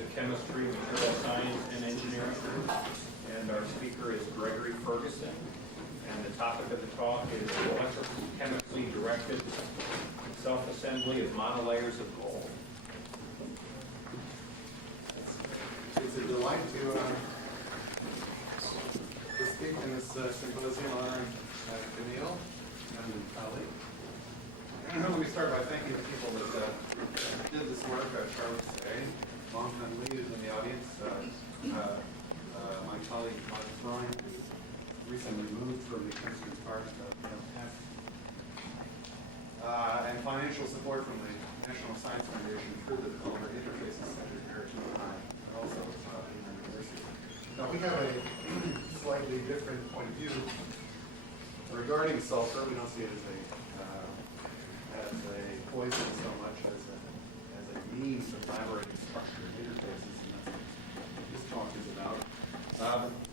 the Chemistry, Material Science, and Engineering group, and our speaker is Gregory Ferguson. And the topic of the talk is electrochemically directed self-assembly of monolayers of gold. It's a delight to speak in this symposium honoring Camille and colleague. Let me start by thanking the people that did this work. Charlotte Say, longtime leaders in the audience, my colleague Mark Freund, who recently moved from the chemistry department of Tech, and financial support from the National Science Foundation through the Culver Interfaces Center here at UNI, and also in our university. Now we have a slightly different point of view regarding sulfur. We don't see it as a poison so much as a means of elaborating structured interfaces, and that's what this talk is about.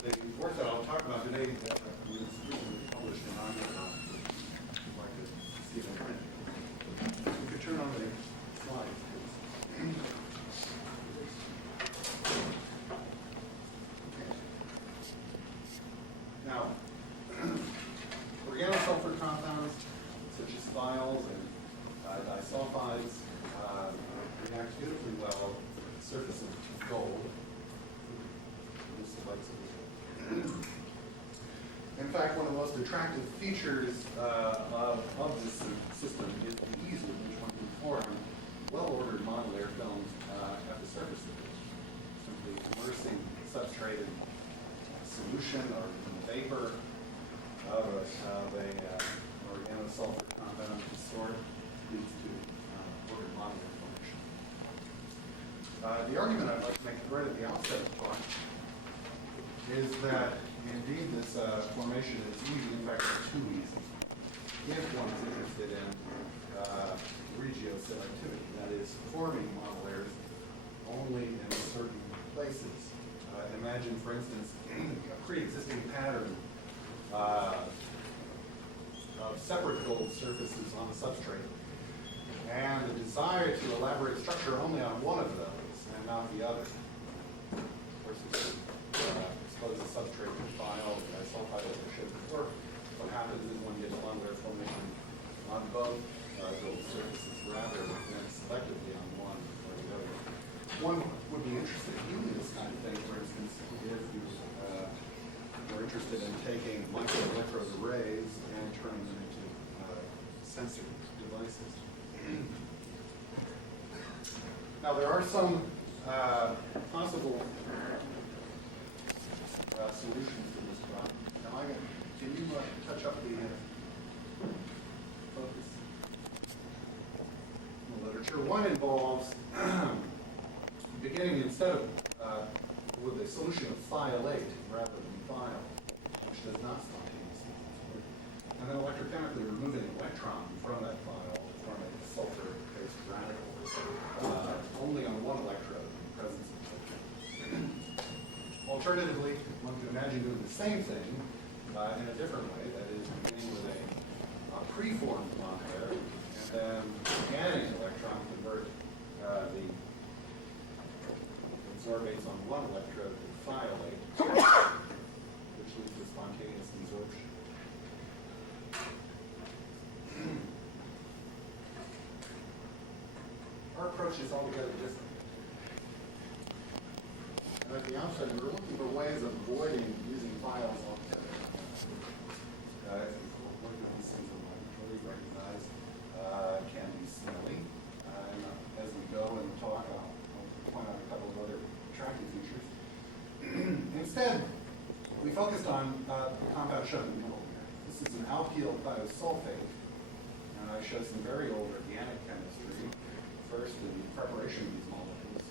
The work that I'll talk about today was recently published in Argonne. I'd like to see it in print. You could turn on the slides, please. Now, organosulfur compounds such as thiols and disulfides react beautifully well with the surface of gold. In fact, one of the most attractive features of this system is the ease with which one can form well-ordered monolayer films at the surface of it. Simply immersing substrate in solution or in the vapor of a organosulfur compound of sort leads to ordered monolayer formation. The argument I'd like to make right at the outset of the talk is that indeed this formation is easy, in fact it's too easy, if one is interested in regioselectivity, that is, forming monolayers only in certain places. Imagine, for instance, a pre-existing pattern of separate gold surfaces on a substrate, and the desire to elaborate structure only on one of those and not the other. Of course, expose the substrate to thiol and disulfide as I showed before. What happens is one gets monolayer formation on both gold surfaces rather than selectively on one or the other. One would be interested in doing this kind of thing, for instance, if you were interested in taking microelectrode arrays and turning them into sensor devices. Now there are some possible solutions to this problem. Now can you touch up the focus in the literature? One involves beginning instead of with a solution of thiolate rather than thiol, which does not spontaneously work, and then electrochemically removing an electron from that thiol to form a sulfur-based radical only on one electrode in the presence of sulfur. Alternatively, one could imagine doing the same thing in a different way, that is, beginning with a preformed monolayer and then adding an electron to convert the absorbates on one electrode to thiolate, which leads to spontaneous desorption. Our approach is altogether different. And at the outset, we were looking for ways of avoiding using thiols altogether. One of these things that I really recognize can be smelly. And as we go and talk, I'll point out a couple of other attractive features. Instead, we focused on the compound shown in the middle here. This is an alkyl thiosulfate, and I show some very old organic chemistry. First, in the preparation of these molecules,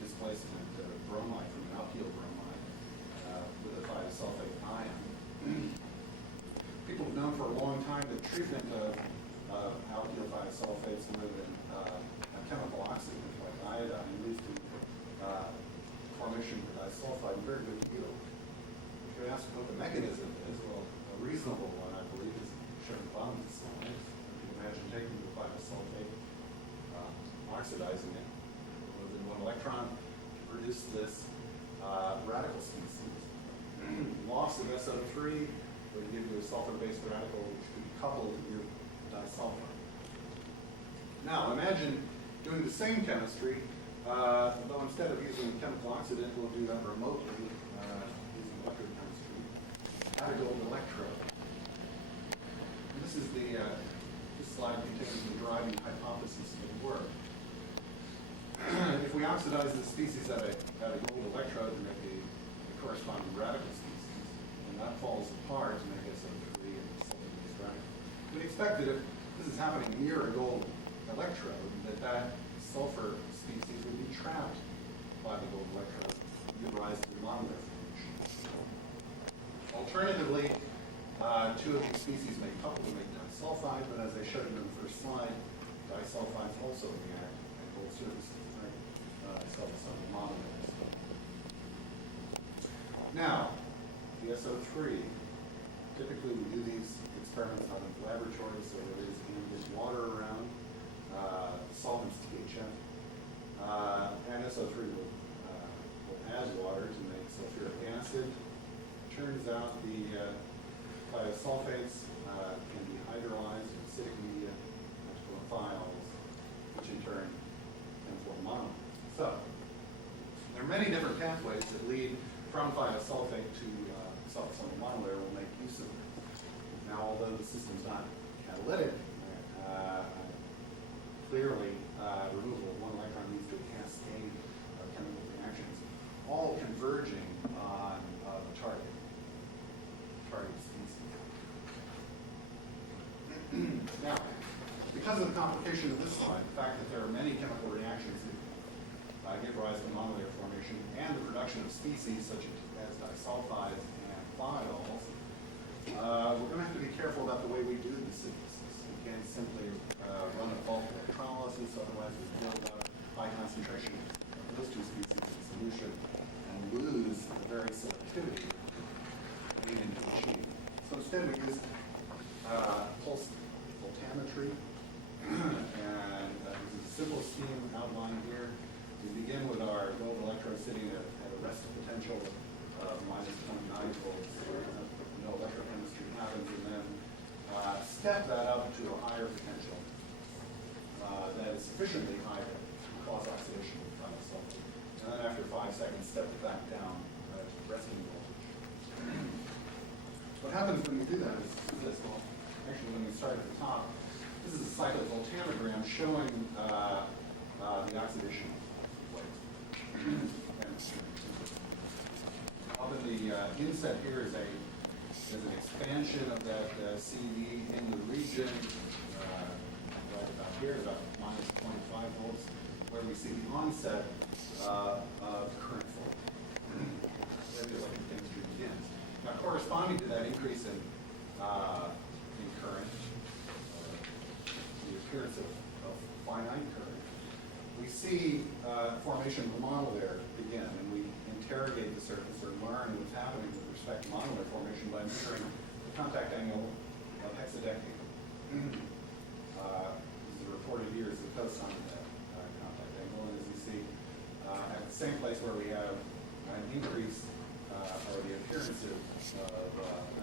displacement of bromide from an alkyl bromide with a thiosulfate ion. People have known for a long time that treatment of alkyl thiosulfates with a chemical oxidant like iodine leads to formation of disulfide and very good yield. If you ask what the mechanism is, well, a reasonable one, I believe, is shown at the bottom of the slide. You can imagine taking the thiosulfate, oxidizing it within one produce this radical species. Loss of SO3 would give you a sulfur-based radical which could be coupled with your disulfur. Now imagine doing the same chemistry, though instead of using a chemical oxidant, we'll do that remotely using electrochemistry. Add a gold electrode. And this is the this slide contains the driving hypothesis of the work. If we oxidize the species at a gold electrode to make the corresponding radical species, and that falls apart to make SO3 and sulfur-based radical, we'd expect that if this is happening near a gold electrode, that sulfur species would be trapped by the gold electrode and give rise to the monolayer formation. Alternatively, two of these species may couple to make disulfide, but as I showed you in the first slide, disulfides also react at gold surfaces, right? Self-assembly monolayers. Now, the SO3. Typically, we do these experiments out of the laboratory, so there is ambient water around, solvents THF, and SO3 will add water to make sulfuric acid. Turns out the thiosulfates can be hydrolyzed in acidic media to form thiols, which in turn can form monolayers. So, there are many different pathways that lead from thiosulfate to self-assembly monolayer. We'll make use of it. Now, although the system's not catalytic, clearly removal of one electron leads to a cascade of chemical reactions, all converging on the target species. Now, because of the complication of this slide, the fact that there are many chemical reactions that give rise to monolayer formation and the production of species such as disulfides and thiols, we're going to have to be careful about the way we do the synthesis. We can't simply run a bulk electrolysis, otherwise we build up high concentration of those two species in solution and lose the very selectivity we need to achieve. So instead we use pulse voltammetry, and this is a simple scheme outlined here. We begin with our gold electrode sitting at a rest potential of minus 29 volts. No electrochemistry happens, and then step that up to a higher potential that is sufficiently high to cause oxidation of thiosulfate. And then after 5 seconds, step it back down to resting voltage. What happens when you do that is this. Well, actually, when we start at the top, this is a cyclic voltammogram showing the oxidation plate. Up in the inset here is an expansion of that CD in the region, right about here, about minus 0.5 volts, where we see the onset of current flow. Where the electrochemistry begins. Now, corresponding to that increase in current, the appearance of finite current, we see formation of a monolayer begin, and we interrogate the surface or learn what's happening with respect to monolayer formation by measuring the contact angle of hexadecane. This is reported here as the cosine of that contact angle, and as you see, at the same place where we have an increase or the appearance of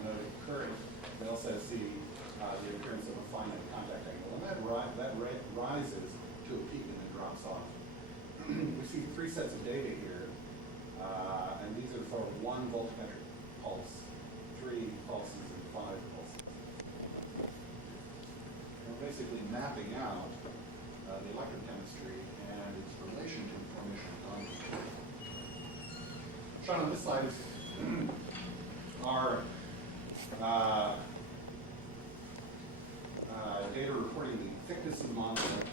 anodic current, we also see the appearance of a finite contact angle, and that rises to a peak and then drops off. We see 3 sets of data here, and these are for 1 voltmetric pulse, 3 pulses, and 5 pulses. We're basically mapping out the electrochemistry and its relation to the formation of monolayers. Shown on this slide is our data reporting the thickness of the monolayer,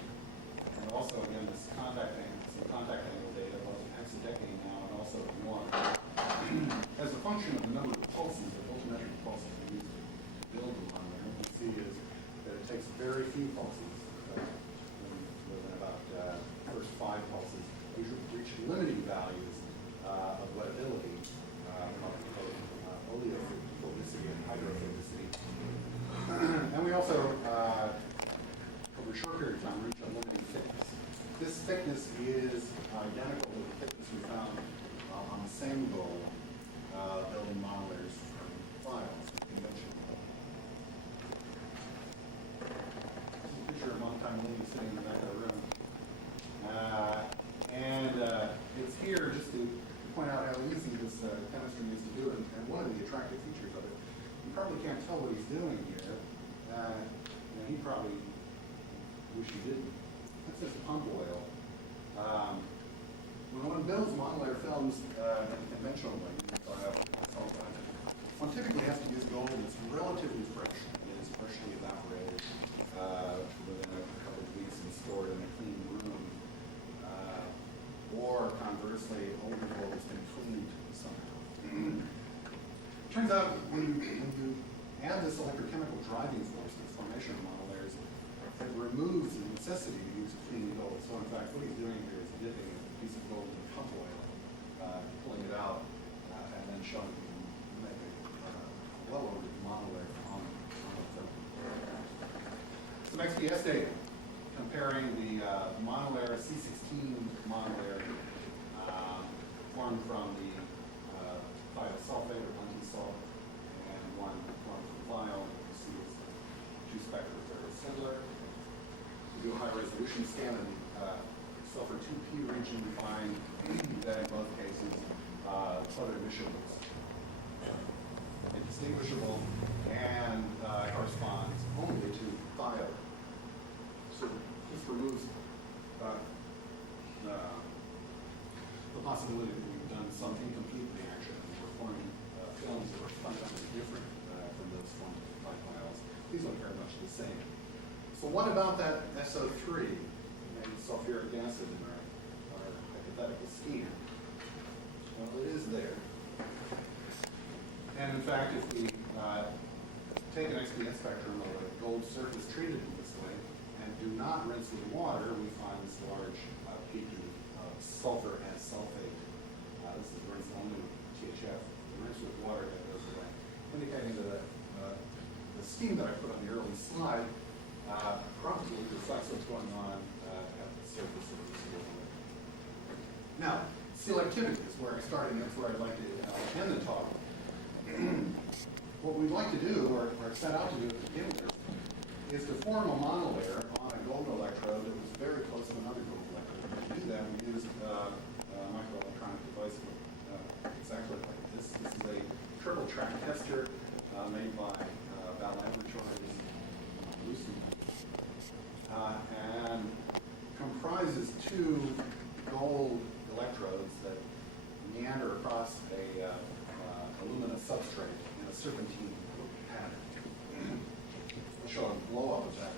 and also, again, this contact angle data, both in hexadecane now and also in water. As a function of the number of pulses, the voltammetric pulses we use to build the monolayer, what we see is that it takes very few pulses, within about the first 5 pulses, we reach limiting values of wettability, oleophobicity and hydrophobicity. And we also, over a short period of time, reach a limiting thickness. This thickness is identical to the thickness we found attractive features of it. You probably can't tell what he's doing here. He probably wish he didn't. That's just pump oil. When one builds monolayer films conventionally, one typically has to use gold that's relatively fresh. It is freshly evaporated within a couple of weeks and stored in a clean room. Or conversely, older gold has been cleaned somehow. Turns out when you add this electrochemical driving force to the formation of monolayers, it removes the necessity to use clean gold. So in fact, what he's doing here is dipping a piece of gold in pump oil, pulling it out, and then showing you make a well-ordered monolayer on the film. Some XPS data comparing the monolayer C16 monolayer formed from the thiosulfate or 1T salt and one from vial. You see the two spectra are very similar. We do a high resolution scan in the sulfur 2P region. We find that in both cases, further emission was indistinguishable and corresponds only to thio. So this removes the possibility that we've done some incomplete reaction and we're forming films that are fundamentally different from those formed by vials. These look very much the same. So what about that SO3, sulfuric acid in our hypothetical scheme? Well, it is there. And in fact, if we take an XPS spectrum of a gold surface treated in this way and do not rinse with water, we find this large peak of sulfur as sulfate. This is rinsed only with THF. The rinse with water that goes away, indicating that the scheme that I put on the early slide probably reflects what's going on at the surface of the seal. Now, selectivity is where I started, and that's where I'd like to end the talk. What we'd like to do, or set out to do to begin with, is to form a monolayer on a gold electrode that was very close to another gold electrode. To do that, we used a microelectronic device exactly like this. This is a triple track tester made by Bell Laboratories, and comprises two gold electrodes that meander across a alumina substrate in a serpentine pattern. I'll show a blow up of that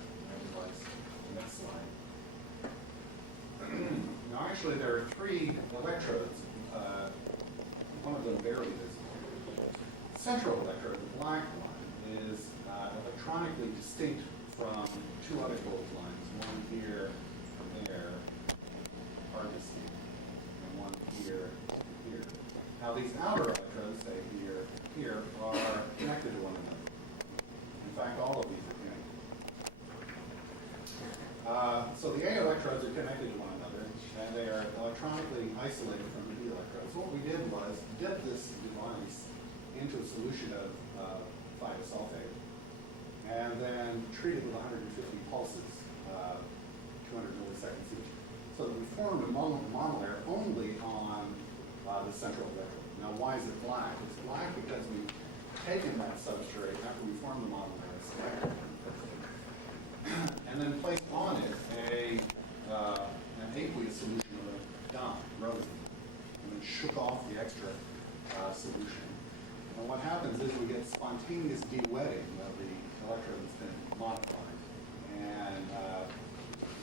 device in the next slide. Now actually there are three electrodes, one of them barely visible. The central electrode, the black one, is electronically distinct from two other gold lines, one here and there, hard to see, and one here and here. Now these outer electrodes, say here, are connected to one another. In fact, all of these are connected. So the A electrodes are connected to one another, and they are electronically isolated from the B electrodes. What we did was dip this device into a solution of thiosulfate, and then treat it with 150 pulses, 200 milliseconds each, so that we formed a monolayer only on the central electrode. Now, why is it black? It's black because we've taken that substrate after we formed the monolayer, selected and then placed on it an aqueous solution of a DOM, rhodium, and then shook off the extra solution. And what happens is we get spontaneous de-wetting of the electrode that's been modified and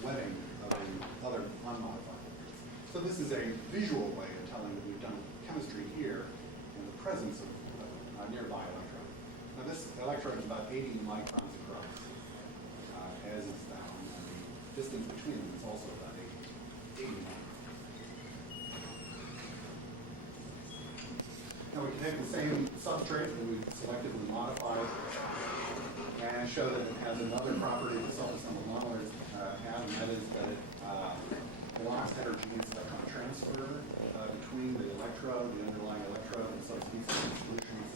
wetting of the other unmodified electrodes. So this is a visual way of telling that we've done chemistry here in the presence of a nearby electrode. Now this electrode is about 80 microns across, as it's found, and the distance between them is also about 80 microns. Now we can take the same substrate that we've selectively modified and show that it has another property that self-assembled monolayers have, and that is that it blocks heterogeneous electron transfer between the electrode, the underlying electrode, and subspecies solutions.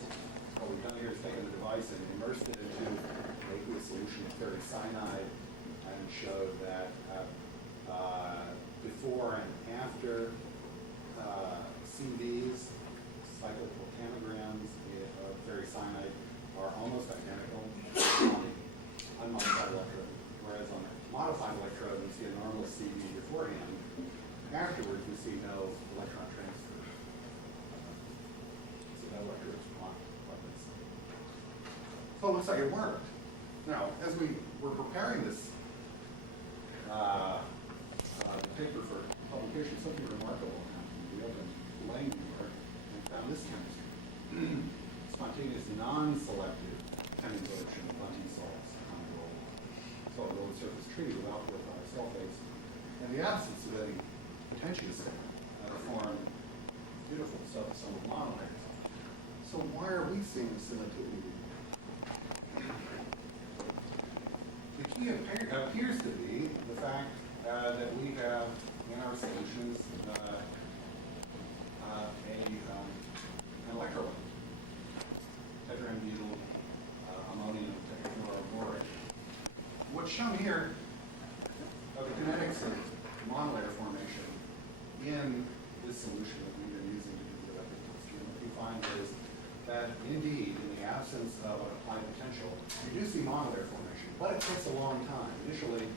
What we've done here is taken the device and immersed it into an aqueous solution of ferricyanide and showed that before and after CVs, cyclical camograms of it looks like it worked. Now, as we were preparing this paper for publication, something remarkable happened. We opened Lang Viewer and found this chemistry. Spontaneous non-selective chemisorption of Bunting salts on solid gold surface treated without sulfates, and the absence of any potentious form beautiful self-assembled monolayers. So why are we seeing this selectivity? The key appears to be the fact that we have in our solutions an electrolyte, tetraambutyl ammonium tetrafluoroborate. What's shown here are the kinetics of monolayer formation in this solution that we've been using to do the electric chemistry. And what you find is that indeed, in the absence of an applied potential, you do see monolayer formation, but it takes a long time. Initially,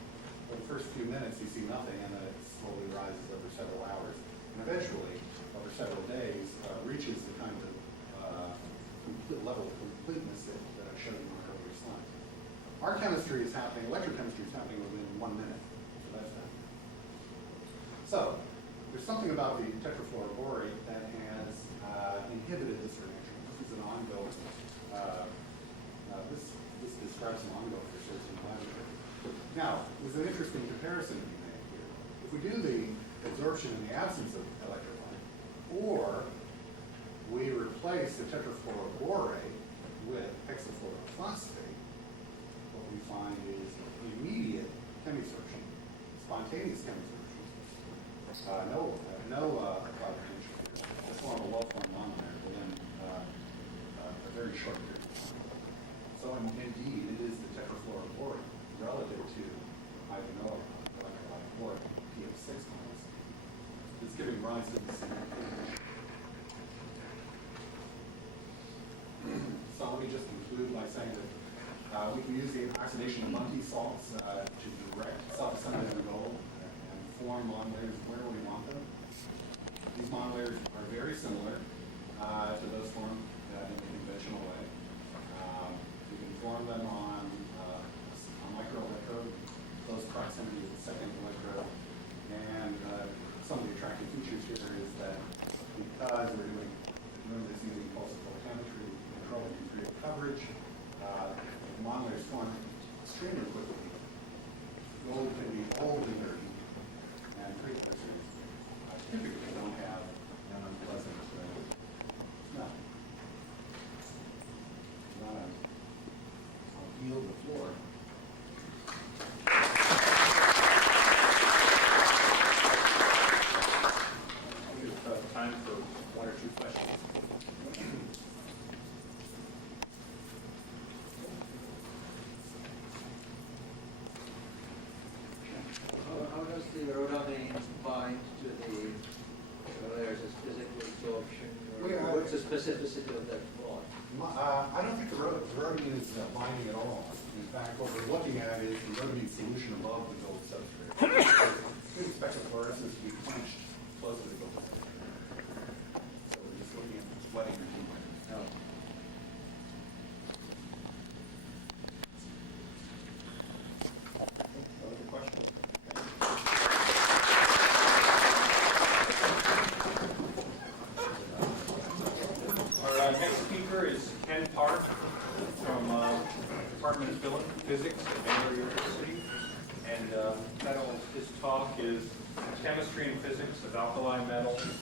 for the first few minutes, you see nothing, and then it slowly rises over several hours, and eventually, over several days, reaches the kind of level of completeness that I showed you in my earlier slides. Our chemistry is happening, electrochemistry is happening within 1 minute, so that's that. So, there's something about the tetrafluoroborate that has inhibited this reaction. This is an ongoing, this describes an ongoing research in the laboratory. Now, there's an interesting comparison to be made here. If we do the absorption in the absence of electrolyte, or we replace the tetrafluoroborate with hexafluorophosphate, what we find is immediate chemisorption, spontaneous chemisorption. No applied potential here. The form of well-formed monomer within a very short period of time. So indeed, it is the tetrafluoroborate relative to hydronoic electrolyte or PM6 minus that's giving rise to this significant. So let me just conclude by saying that we can use the oxidation of Bunting salts to direct self-assembly on the gold and form monolayers where we want them. These monolayers are very similar to those formed in the conventional way. You can form them on a microelectrode, close proximity to the second electrode, and some of the attractive features here is that because we're doing this using pulsed photochemistry, control degree of coverage, the monolayers form extremely quickly. Gold can be old and dirty, and precursors typically don't have an unpleasant smell. I'll yield the floor. We have time for one or two questions. How does the rhodamine bind to the layers as physical absorption? Or what's the specificity of that bond? I don't think the rhodamine is binding at all. In fact, what we're looking at is the rhodamine solution above the gold substrate. We expect the fluorescence to be quenched close to the gold substrate. So we're just looking at the sweating regime. No. Other questions? Our next speaker is Ken Park from Department of Physics at Baylor University. And the title of his talk is Chemistry and Physics of Alkali Metals